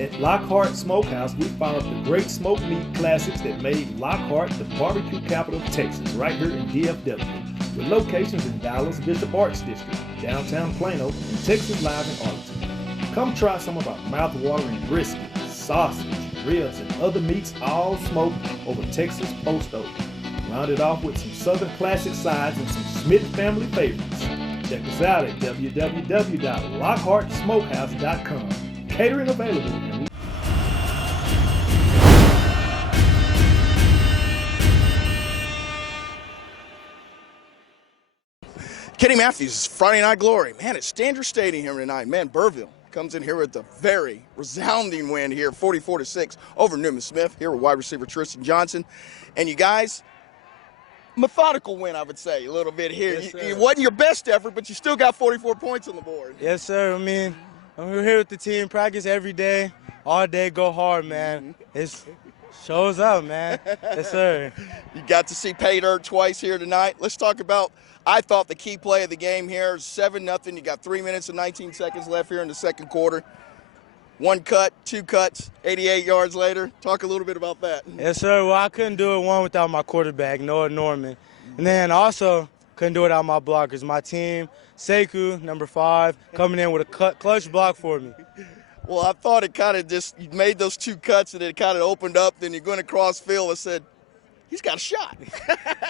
At Lockhart Smokehouse, we found up the great smoked meat classics that made Lockhart the barbecue capital of Texas, right here in DFW, with locations in Dallas, Bishop Arts District, downtown Plano, and Texas Live in Arlington. Come try some of our mouth-watering brisket, sausage, ribs, and other meats all smoked over Texas post oak. Rounded off with some Southern classic sides and some Smith family favorites. Check us out at www.lockhartsmokehouse.com. Catering available. Kenny Matthews, Friday Night Glory. Man, it's Standard Stadium here tonight. Man, Birdville comes in here with a very resounding win here, 44-6 over Newman Smith, here with wide receiver Tristan Johnson. And you guys, methodical win, I would say, a little bit here. Yes, it wasn't your best effort, but you still got 44 points on the board. Yes, sir. I mean, we're here with the team, practice every day, all day, go hard, man. It shows up, man. Yes, sir. You got to see pay dirt twice here tonight. Let's talk about, I thought, the key play of the game here, 7-0. You got 3 minutes and 19 seconds left here in the second quarter. One cut, two cuts, 88 yards later. Talk a little bit about that. Yes, sir. Well, I couldn't do it, one, without my quarterback, Noah Norman. And then also couldn't do it without my blockers. My team, Sekou, number 5, coming in with a clutch block for me. Well, I thought it kind of just, you made those two cuts and it kind of opened up. Then you're going across field and said, he's got a shot.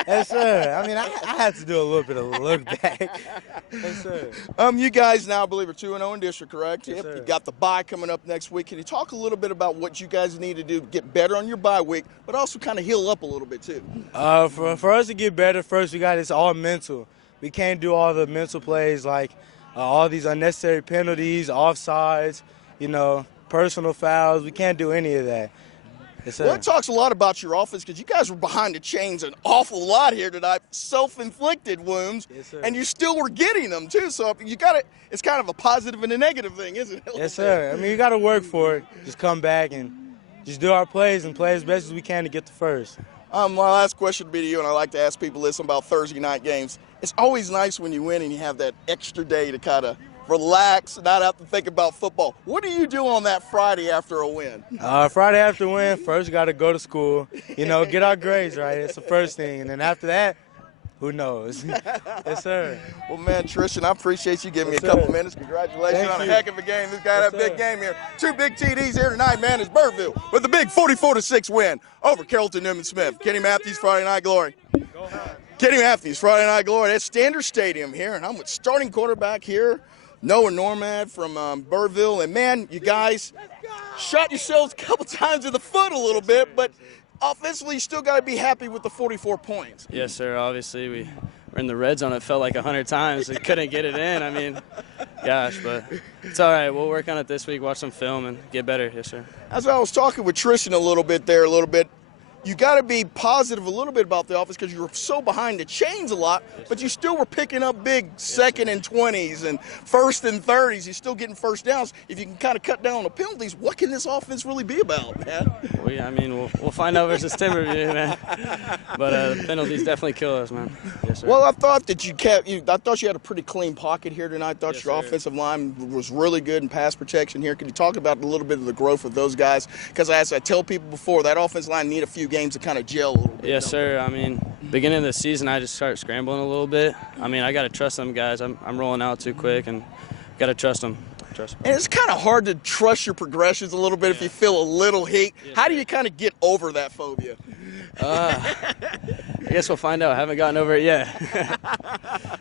Yes, sir. I mean, I had to do a little bit of a look back. Yes, sir. You guys now, I believe, are 2-0 in district, correct? Yes, Yep. sir. You got the bye coming up next week. Can you talk a little bit about what you guys need to do to get better on your bye week, but also kind of heal up a little bit too? For us to get better, first it's all mental. We can't do all the mental plays like all these unnecessary penalties, offsides, personal fouls. We can't do any of that. Yes, sir. Well, it talks a lot about your offense because you guys were behind the chains an awful lot here tonight, self-inflicted wounds, Yes, sir. and you still were getting them too. So you got it. It's kind of a positive and a negative thing, isn't it? Yes, sir. I mean, you got to work for it. Just come back and just do our plays and play as best as we can to get the first. My last question would be to you, and I like to ask people this about Thursday night games. It's always nice when you win and you have that extra day to kind of relax, not have to think about football. What do you do on that Friday after a win? Friday after a win, first got to go to school, get our grades right. It's the first thing. And then after that, who knows? Yes, sir. Well, man, Tristan, I appreciate you giving me Yes, a couple sir. minutes. Congratulations Thank on a you. heck of a game. This guy had Yes, a big sir. game here. 2 big TDs here tonight, man. It's Birdville with a big 44-6 win over Carrollton Newman Smith. Kenny Matthews, Friday Night Glory. Kenny Matthews, Friday Night Glory. That's Standard Stadium here, and I'm with starting quarterback here, Noah Norman from Birdville. And, man, you guys shot yourselves a couple times in the foot a little bit, but offensively you still got to be happy with the 44 points. Yes, sir. Obviously, we were in the red zone. It felt like 100 times. We couldn't get it in. I mean, gosh, but it's all right. We'll work on it this week, watch some film, and get better. Yes, sir. As I was talking with Tristan a little bit, you got to be positive a little bit about the offense because you were so behind the chains a lot, but you still were picking up big second and 20s and first and 30s. You're still getting first downs. If you can kind of cut down on the penalties, what can this offense really be about, man? We'll find out versus Timberview, man. But the penalties definitely kill us, man. Yes, sir. Well, I thought that I thought you had a pretty clean pocket here tonight. I thought Yes, your sir. offensive line was really good in pass protection here. Can you talk about a little bit of the growth of those guys? Because as I tell people before, that offensive line need a few games to kind of gel a little bit. Yes, sir. I mean, beginning of the season, I just started scrambling a little bit. I mean, I got to trust them guys. I'm rolling out too quick, and got to trust them. And it's kind of hard to trust your progressions a little bit if you feel a little heat. Yes, How do you kind of get over that phobia? I guess we'll find out. I haven't gotten over it yet.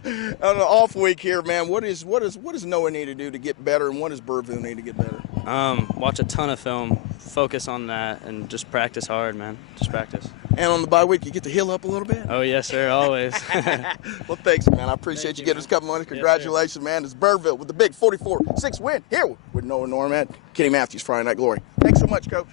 On an off week here, man, what does Noah need to do to get better, and what does Birdville need to get better? Watch a ton of film, focus on that, and just practice hard, man. Just practice. And on the bye week, you get to heal up a little bit? Oh, yes, sir, always. Well, thanks, man. I appreciate you giving us a couple minutes. Congratulations, man. It's Birdville with the big 44-6 win here with Noah Norman, Kenny Matthews, Friday Night Glory. Thanks so much, Coach.